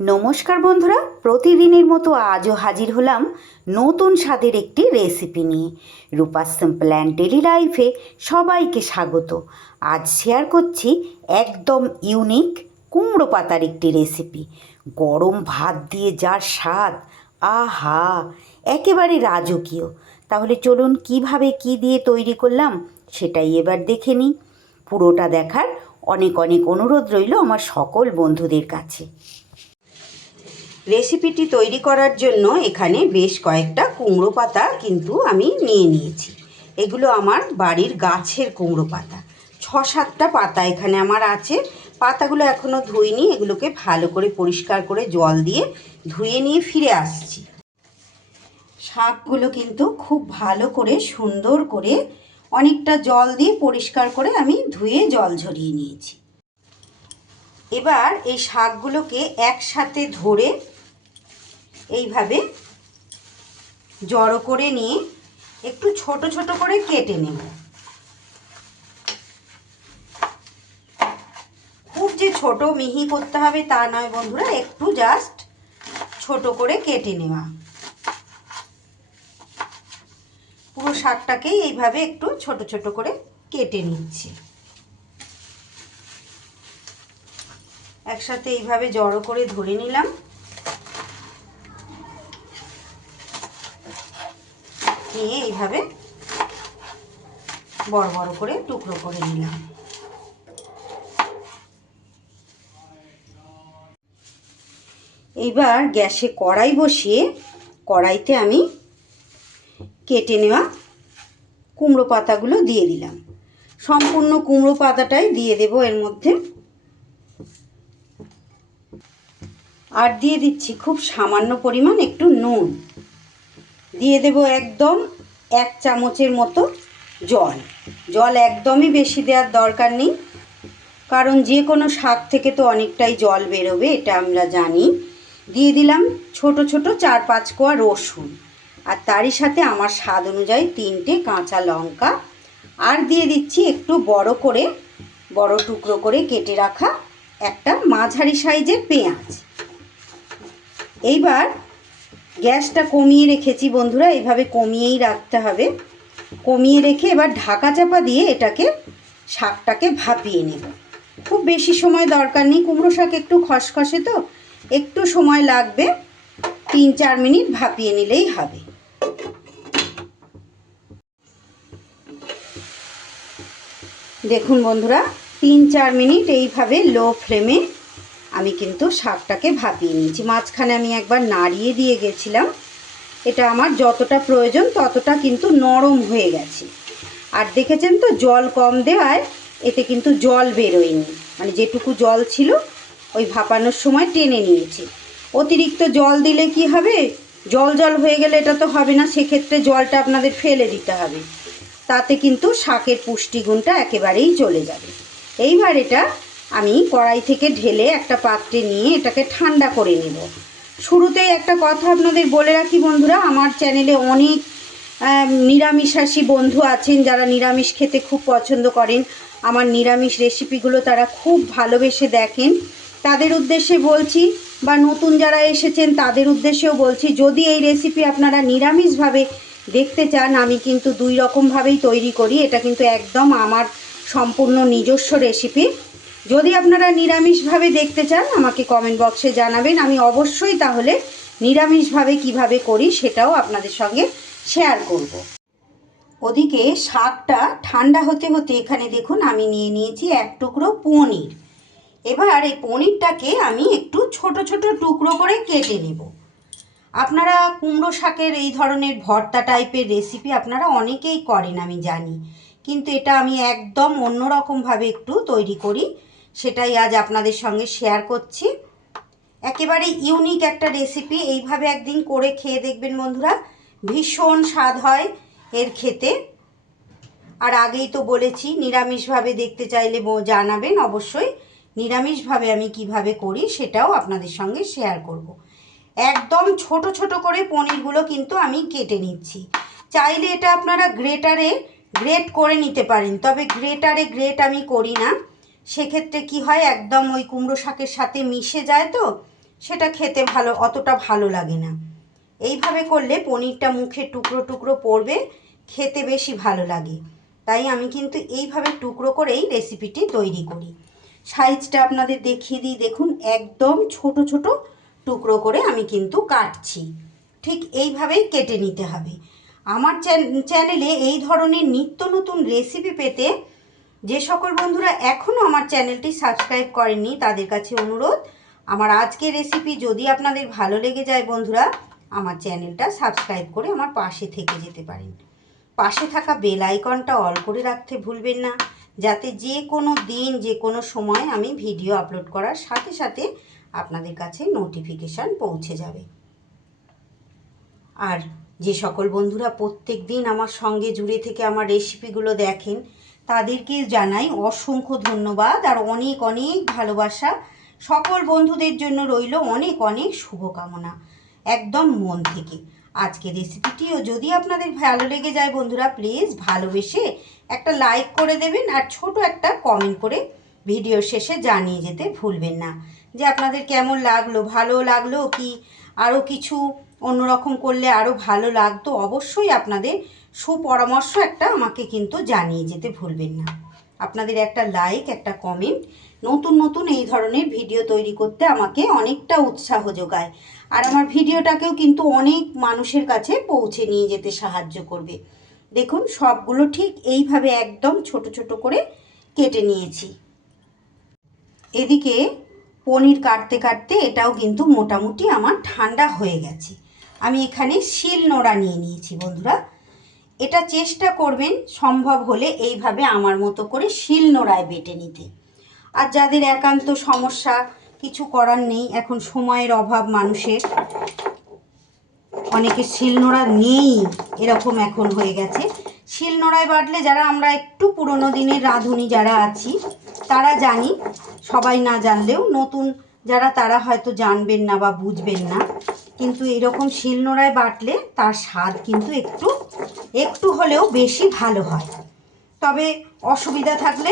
নমস্কার বন্ধুরা, প্রতিদিনের মতো আজও হাজির হলাম নতুন স্বাদের একটি রেসিপি নিয়ে। রূপা সিম্পল অ্যান্ড ডেলি লাইফে সবাইকে স্বাগত। আজ শেয়ার করছি একদম ইউনিক কুমড়ো পাতার একটি রেসিপি। গরম ভাত দিয়ে যার স্বাদ, আহা, একেবারে রাজকীয়। তাহলে চলুন কিভাবে কি দিয়ে তৈরি করলাম সেটাই এবার দেখে নিই। পুরোটা দেখার অনেক অনেক অনুরোধ রইল আমার সকল বন্ধুদের কাছে। রেসিপিটি তৈরি করার জন্য এখানে বেশ কয়েকটা কুমড়ো পাতা কিন্তু আমি নিয়ে নিয়েছি। এগুলো আমার বাড়ির গাছের কুমড়ো পাতা। 6-7টা পাতা এখানে আমার আছে। পাতাগুলো এখনও ধুইনি, এগুলোকে ভালো করে পরিষ্কার করে জল দিয়ে ধুয়ে নিয়ে ফিরে আসছি। শাকগুলো কিন্তু খুব ভালো করে সুন্দর করে অনেকটা জল দিয়ে পরিষ্কার করে আমি ধুয়ে জল ঝরিয়ে নিয়েছি। এবার এই শাকগুলোকে একসাথে ধরে এইভাবে জড়ো করে নিয়ে একটু ছোট ছোট করে কেটে নেব। খুব যে ছোট মিহি করতে হবে তা নয় বন্ধুরা, একটু জাস্ট ছোট করে কেটে নেওয়া। পুরো শাকটাকেই এইভাবে একটু ছোট ছোট করে কেটে নিচ্ছি। একসাথে এইভাবে জড়ো করে ধরে নিলাম। নিয়ে এইভাবে বড় বড় করে টুকরো করে নিলাম। এইবার গ্যাসে কড়াই বসিয়ে কড়াইতে আমি কেটে নেওয়া কুমড়ো পাতাগুলো দিয়ে দিলাম। সম্পূর্ণ কুমড়ো পাতাটাই দিয়ে দেব এর মধ্যে। আর দিয়ে দিচ্ছি খুব সামান্য পরিমাণ একটু নুন। দিয়ে দেব একদম 1 চামচের মতো জল। জল একদমই বেশি দেওয়ার দরকার নেই, কারণ যে কোনো শাক থেকে তো অনেকটাই জল বেরোবে, এটা আমরা জানি। দিয়ে দিলাম ছোট ছোট 4-5 কোয়া রসুন, আর তারই সাথে আমার স্বাদ অনুযায়ী 3টে কাঁচা লঙ্কা। আর দিয়ে দিচ্ছি একটু বড় টুকরো করে কেটে রাখা একটা মাঝারি সাইজের পেঁয়াজ। এইবার গ্যাসটা কমিয়ে রেখেছি বন্ধুরা, এইভাবে কমিয়েই রাখতে হবে। কমিয়ে রেখে এবার ঢাকা চাপা দিয়ে শাকটাকে ভাপিয়ে নেব। খুব বেশি সময় দরকার নেই, কুমড়ো শাক একটু খসখসে তো একটু সময় লাগবে। 3-4 মিনিট ভাপিয়ে নিলেই হবে। দেখুন বন্ধুরা, 3-4 মিনিট এইভাবে লো ফ্লেমে আমি কিন্তু শাকটাকে ভাপিয়ে নিয়েছি। মাঝখানে আমি একবার নাড়িয়ে দিয়ে গেছিলাম। এটা আমার যতটা প্রয়োজন ততটা কিন্তু নরম হয়ে গেছে। আর দেখেছেন তো জল কম দেওয়ায় এতে কিন্তু জল বেরোয়নি, মানে যেটুকু জল ছিল ওই ভাপানোর সময় টেনে নিয়েছে। অতিরিক্ত জল দিলে কি হবে, জল জল হয়ে গেলে এটা তো হবে না, সেক্ষেত্রে জলটা আপনাদের ফেলে দিতে হবে। তাতে কিন্তু শাকের পুষ্টিগুণটা একেবারেই চলে যাবে। এইবার এটা আমি কড়াই থেকে ঢেলে একটা পাত্রে নিয়ে এটাকে ঠান্ডা করে নেব। শুরুতেই একটা কথা আপনাদের বলে রাখি বন্ধুরা, আমার চ্যানেলে অনেক নিরামিষাশী বন্ধু আছেন যারা নিরামিষ খেতে খুব পছন্দ করেন। আমার নিরামিষ রেসিপিগুলো তারা খুব ভালোবেসে দেখেন। তাদের উদ্দেশ্যে বলছি, বা নতুন যারা এসেছেন তাদের উদ্দেশ্যেও বলছি, যদি এই রেসিপি আপনারা নিরামিষভাবে দেখতে চান, আমি কিন্তু 2 রকমভাবেই তৈরি করি। এটা কিন্তু একদম আমার সম্পূর্ণ নিজস্ব রেসিপি। যদি আপনারা নিরামিষভাবে দেখতে চান আমাকে কমেন্ট বক্সে জানাবেন, আমি অবশ্যই তাহলে নিরামিষভাবে কিভাবে করি সেটাও আপনাদের সঙ্গে শেয়ার করব। ওদিকে শাকটা ঠান্ডা হতে হতে এখানে দেখুন আমি নিয়ে নিয়েছি 1 টুকরো পনির। এবার এই পনিরটাকে আমি একটু ছোট ছোট টুকরো করে কেটে নেব। আপনারা কুমড়ো শাকের এই ধরনের ভর্তা টাইপের রেসিপি আপনারা অনেকেই করেন আমি জানি, কিন্তু এটা আমি একদম অন্যরকমভাবে একটু তৈরি করি, সেটাই আজ আপনাদের সঙ্গে শেয়ার করছি। একেবারে ইউনিক একটা রেসিপি, এইভাবে একদিন করে খেয়ে দেখবেন বন্ধুরা, ভীষণ স্বাদ হয় এর খেতে। আর আগেই তো বলেছি নিরামিষভাবে দেখতে চাইলে জানাবেন, অবশ্যই নিরামিষভাবে আমি কিভাবে করি সেটাও আপনাদের সঙ্গে শেয়ার করব। একদম ছোট ছোট করে পনিরগুলো কিন্তু আমি কেটে নিচ্ছি। চাইলে এটা আপনারা গ্রেটারে গ্রেট করে নিতে পারেন, তবে গ্রেটারে গ্রেট আমি করি না। সেক্ষেত্রে কি হয়, একদম ওই কুমড়ো শাকের সাথে মিশে যায়, তো সেটা খেতে অতটা ভালো লাগে না। এইভাবে করলে পনিরটা মুখে টুকরো টুকরো পড়বে, খেতে বেশি ভালো লাগে। তাই আমি কিন্তু এইভাবে টুকরো করেই রেসিপিটি তৈরি করি। সাইজটা আপনাদের দেখিয়ে দিই, দেখুন একদম ছোট ছোট টুকরো করে আমি কিন্তু কাটছি। ঠিক এইভাবেই কেটে নিতে হবে। আমার চ্যানেলে এই ধরনের নিত্য নতুন রেসিপি পেতে যে সকল বন্ধুরা এখনও আমার চ্যানেলটি সাবস্ক্রাইব করেননি তাদের কাছে অনুরোধ, আমার আজকের রেসিপি যদি আপনাদের ভালো লেগে যায় বন্ধুরা, আমার চ্যানেলটা সাবস্ক্রাইব করে আমার পাশে থেকে যেতে পারেন। পাশে থাকা বেল আইকনটা অল করে রাখতে ভুলবেন না, যাতে যে কোনো দিন যে কোনো সময় আমি ভিডিও আপলোড করার সাথে সাথে আপনাদের কাছে নোটিফিকেশান পৌঁছে যাবে। আর যে সকল বন্ধুরা প্রত্যেক দিন আমার সঙ্গে জুড়ে থেকে আমার রেসিপিগুলো দেখেন তাদেরকে জানাই অসংখ্য ধন্যবাদ আর অনেক অনেক ভালোবাসা। সকল বন্ধুদের জন্য রইল অনেক অনেক শুভকামনা একদম মন থেকে। আজকের রেসিপিটিও যদি আপনাদের ভালো লেগে যায় বন্ধুরা, প্লিজ ভালোবেসে একটা লাইক করে দেবেন আর ছোট একটা কমেন্ট করে ভিডিও শেষে জানিয়ে যেতে ভুলবেন না যে আপনাদের কেমন লাগলো, ভালো লাগলো কি আরও কিছু অন্যরকম করলে আরও ভালো লাগতো। অবশ্যই আপনাদের সুপরামর্শ একটা আমাকে কিন্তু জানিয়ে যেতে ভুলবেন না। আপনাদের একটা লাইক, একটা কমেন্ট নতুন নতুন এই ধরনের ভিডিও তৈরি করতে আমাকে অনেকটা উৎসাহ যোগায় আর আমার ভিডিওটাকেও কিন্তু অনেক মানুষের কাছে পৌঁছে নিয়ে যেতে সাহায্য করবে। দেখুন সবগুলো ঠিক এইভাবে একদম ছোট ছোট করে কেটে নিয়েছি। এদিকে পনির কাটতে কাটতে এটাও কিন্তু মোটামুটি আমার ঠান্ডা হয়ে গেছে। আমি এখানে শিল নোড়া নিয়ে নিয়েছি বন্ধুরা। এটা চেষ্টা করবেন সম্ভব হলে এইভাবে আমার মতো করে শিল নোড়ায় বেটে নিতে। আর যাদের একান্ত সমস্যা, কিছু করার নেই, এখন সময়ের অভাব মানুষের, অনেকে শিলনোড়া নেই এরকম এখন হয়ে গেছে, শিলনোড়ায় বাটলে যারা আমরা একটু পুরনো দিনের রাঁধুনি যারা আছি তারা জানি, সবাই না জানলেও নতুন যারা তারা হয়তো জানবেন না বা বুঝবেন না, কিন্তু এরকম শিলনোড়ায় বাটলে তার স্বাদ কিন্তু একটু হলেও বেশি ভালো হয়। তবে অসুবিধা থাকলে,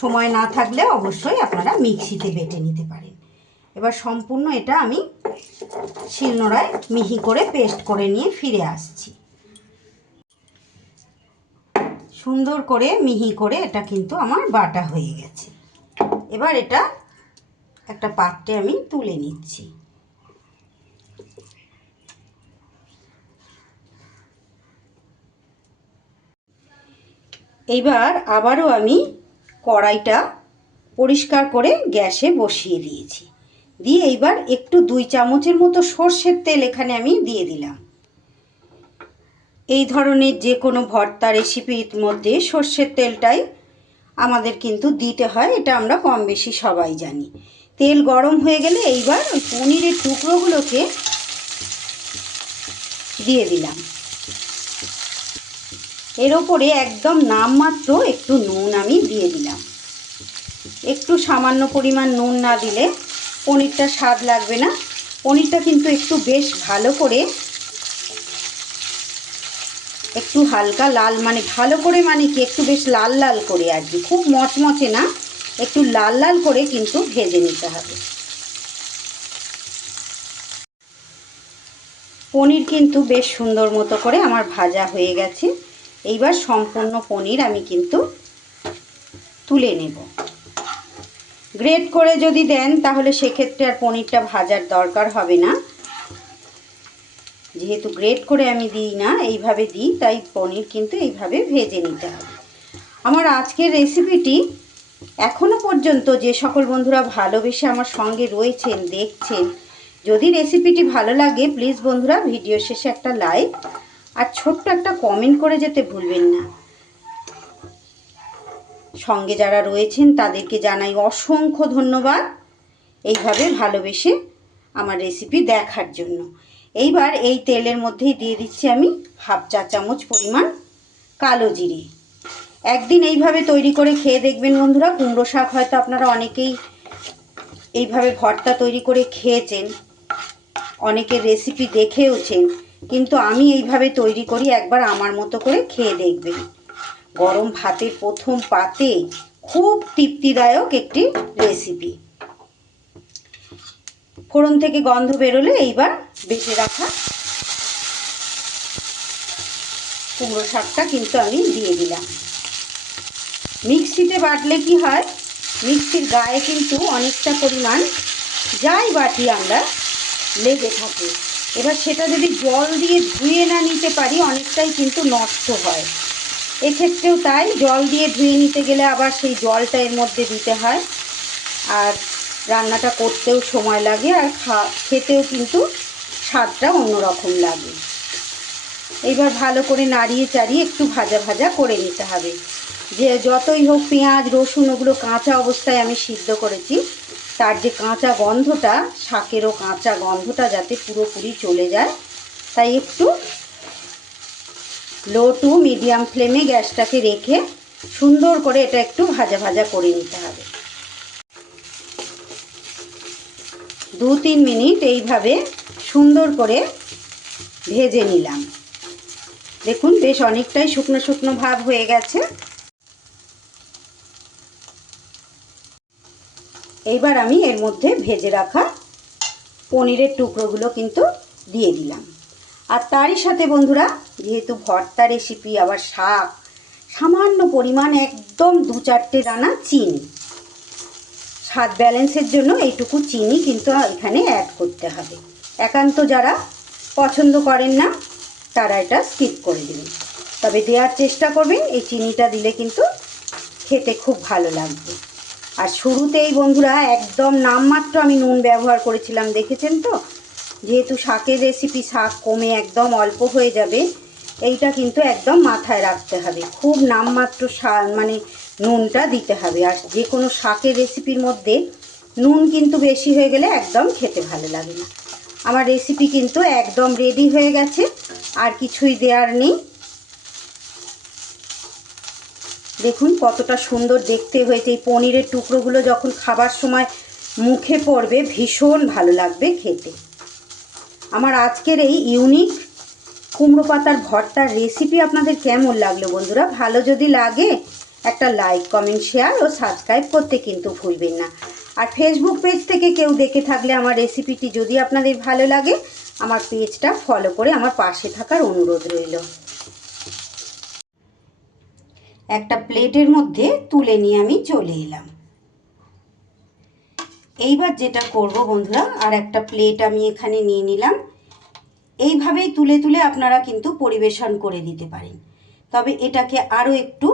সময় না থাকলে অবশ্যই আপনারা মিক্সিতে বেটে নিতে পারেন। এবার সম্পূর্ণ এটা আমি শিলনোড়ায় মিহি করে পেস্ট করে নিয়ে ফিরে আসছি। সুন্দর করে মিহি করে এটা কিন্তু আমার বাটা হয়ে গেছে। এবার এটা একটা পাত্রে আমি তুলে নিচ্ছি। এইবার আবারও আমি কড়াইটা পরিষ্কার করে গ্যাসে বসিয়ে দিয়েছি। দিয়ে এইবার একটু 2 চামচের মতো সর্ষের তেল এখানে আমি দিয়ে দিলাম। এই ধরনের যে কোনো ভর্তা রেসিপির মধ্যে সর্ষের তেলটাই আমাদের কিন্তু দিতে হয়, এটা আমরা কম বেশি সবাই জানি। তেল গরম হয়ে গেলে এইবার ওই পনিরের টুকরোগুলোকে দিয়ে দিলাম। এর ওপরে একদম নামমাত্র একটু নুন আমি দিয়ে দিলাম। একটু সামান্য পরিমাণ নুন না দিলে পনিরটা স্বাদ লাগবে না। পনিরটা কিন্তু একটু বেশ ভালো করে, একটু হালকা লাল, মানে ভালো করে মানে কি একটু বেশ লাল লাল করে আর কি, খুব মচমচে না, একটু লাল লাল করে কিন্তু ভেজে নিতে হবে। পনির কিন্তু বেশ সুন্দর মতো করে আমার ভাজা হয়ে গেছে। এইবার সম্পূর্ণ পনির আমি কিন্তু তুলে নেব। গ্রেট করে যদি দেন তাহলে সেক্ষেত্রে আর পনিরটা ভাজার দরকার হবে না। যেহেতু গ্রেট করে আমি দিই না, এইভাবে দিই, তাই পনির কিন্তু এইভাবে ভেজে নিতে হবে। আমার আজকের রেসিপিটি এখনও পর্যন্ত যে সকল বন্ধুরা ভালোবেসে আমার সঙ্গে রয়েছেন, দেখছেন, যদি রেসিপিটি ভালো লাগে প্লিজ বন্ধুরা ভিডিও শেষে একটা লাইক আর ছোট্ট একটা কমেন্ট করে যেতে ভুলবেন না। সঙ্গে যারা রয়েছেন তাদেরকে জানাই অসংখ্য ধন্যবাদ এইভাবে ভালোবেসে আমার রেসিপি দেখার জন্য। এইবার এই তেলের মধ্যেই দিয়ে দিচ্ছি আমি 1/2 চা চামচ পরিমাণ কালো জিরে। একদিন এইভাবে তৈরি করে খেয়ে দেখবেন বন্ধুরা। কুমড়ো শাক হয়তো আপনারা অনেকেই এইভাবে ভর্তা তৈরি করে খেয়েছেন, অনেকের রেসিপি দেখেওছেন, কিন্তু আমি এইভাবে তৈরি করি, একবার আমার মতো করে খেয়ে দেখবেন। গরম ভাতের প্রথম পাতে খুব তৃপ্তিদায়ক একটি রেসিপি। ফোড়ন থেকে গন্ধ বেরোলে এইবার বেটে রাখা কুমড়ো শাকটা কিন্তু আমি দিয়ে দিলাম। মিক্সিতে বাটলে কি হয়, মিক্সির গায়ে কিন্তু অনেকটা পরিমাণ যাই বাটি আমরা লেগে থাকে। এবার সেটা যদি জল দিয়ে ধুয়ে না নিতে পারি অনেকটাই কিন্তু নষ্ট হয়। এক্ষেত্রেও তাই, জল দিয়ে ধুয়ে নিতে গেলে আবার সেই জলটা এর মধ্যে দিতে হয়, আর রান্নাটা করতেও সময় লাগে, আর খেতেও কিন্তু স্বাদটা অন্যরকম লাগে। এইবার ভালো করে নাড়িয়ে চাড়িয়ে একটু ভাজা ভাজা করে নিতে হবে। যে যতই হোক পেঁয়াজ রসুন ওগুলো কাঁচা অবস্থায় আমি সিদ্ধ করেছি, তার যে কাঁচা গন্ধটা, শাকেরও কাঁচা গন্ধটা যাতে পুরোপুরি চলে যায়, তাই একটু লো টু মিডিয়াম ফ্লেমে গ্যাসটাকে রেখে সুন্দর করে এটা একটু ভাজা ভাজা করে নিতে হবে। 2-3 মিনিট এইভাবে সুন্দর করে ভেজে নিলাম। দেখুন বেশ অনেকটাই শুকনো শুকনো ভাব হয়ে গেছে। এইবার আমি এর মধ্যে ভেজে রাখা পনিরের টুকরোগুলো কিন্তু দিয়ে দিলাম। আর তারই সাথে বন্ধুরা, যেহেতু ভর্তা রেসিপি আবার শাক, সামান্য পরিমাণ একদম 2-4টে দানা চিনি, স্বাদ ব্যালেন্সের জন্য এইটুকু চিনি কিন্তু এখানে অ্যাড করতে হবে। একান্ত যারা পছন্দ করেন না তারা এটা স্কিপ করে দেবেন, তবে দেওয়ার চেষ্টা করবেন। এই চিনিটা দিলে কিন্তু খেতে খুব ভালো লাগবে। আর শুরুতেই বন্ধুরা একদম নামমাত্র আমি নুন ব্যবহার করেছিলাম, দেখেছেন তো। যেহেতু শাকের রেসিপি, শাক কমে একদম অল্প হয়ে যাবে, এইটা কিন্তু একদম মাথায় রাখতে হবে। খুব নামমাত্র মানে নুনটা দিতে হবে। আর যে কোনো শাকের রেসিপির মধ্যে নুন কিন্তু বেশি হয়ে গেলে একদম খেতে ভালো লাগে না। আমার রেসিপি কিন্তু একদম রেডি হয়ে গেছে, আর কিছুই দেওয়ার নেই। দেখুন কতটা সুন্দর দেখতে হয়েছে। এই পনিরের টুকরোগুলো যখন খাবার সময় মুখে পড়বে ভীষণ ভালো লাগবে খেতে। আমার আজকের এই ইউনিক কুমড়ো পাতার ভর্তার রেসিপি আপনাদের কেমন লাগলো বন্ধুরা? ভালো যদি লাগে একটা লাইক কমেন্ট শেয়ার ও সাবস্ক্রাইব করতে কিন্তু ভুলবেন না। আর ফেসবুক পেজ থেকে কেউ দেখে থাকলে আমার রেসিপিটি যদি আপনাদের ভালো লাগে, আমার পেজটা ফলো করে আমার পাশে থাকার অনুরোধ রইল। একটা প্লেটের মধ্যে তুলে নিয়ে আমি চলে এলাম। এইবার যেটা করব বন্ধুরা, আর একটা প্লেট আমি এখানে নিয়ে নিলাম। এইভাবেই তুলে তুলে আপনারা কিন্তু পরিবেশন করে দিতে পারেন, তবে এটাকে আরও একটু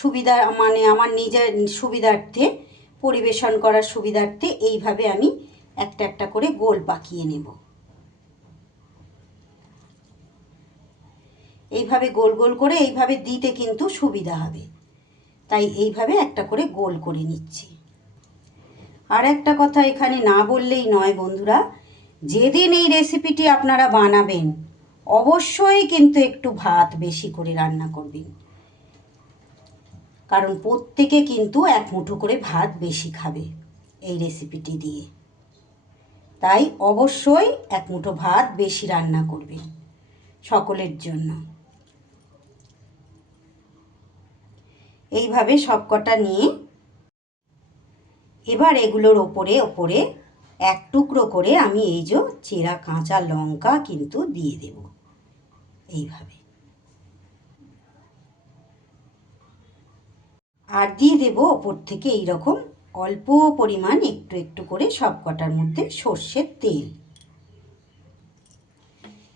সুবিধা, মানে আমার নিজের সুবিধার্থে, পরিবেশন করার সুবিধার্থে এইভাবে আমি একটা একটা করে গোল পাকিয়ে নেব। এইভাবে গোল গোল করে এইভাবে দিতে কিন্তু সুবিধা হবে, তাই এইভাবে একটা করে গোল করে নিচ্ছি। আর একটা কথা এখানে না বললেই নয় বন্ধুরা, যেদিন এই রেসিপিটি আপনারা বানাবেন অবশ্যই কিন্তু একটু ভাত বেশি করে রান্না করবেন, কারণ প্রত্যেকে কিন্তু এক মুঠো করে ভাত বেশি খাবে এই রেসিপিটি দিয়ে। তাই অবশ্যই এক মুঠো ভাত বেশি রান্না করবেন সকলের জন্য। এইভাবে সবকটা নিয়ে এবার এগুলোর ওপরে ওপরে এক টুকরো করে আমি এই যে চেরা কাঁচা লঙ্কা কিন্তু দিয়ে দেব এইভাবে। আর দিয়ে দেব ওপর থেকে এই রকম অল্প পরিমাণ একটু একটু করে সবকটার মধ্যে সর্ষের তেল।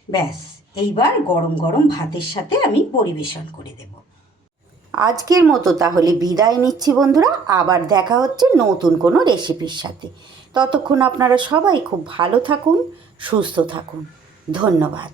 ব্যাস, এইবার গরম গরম ভাতের সাথে আমি পরিবেশন করে দেব। আজকের মতো তাহলে বিদায় নিচ্ছি বন্ধুরা, আবার দেখা হচ্ছে নতুন কোনো রেসিপির সাথে। ততক্ষণ আপনারা সবাই খুব ভালো থাকুন, সুস্থ থাকুন। ধন্যবাদ।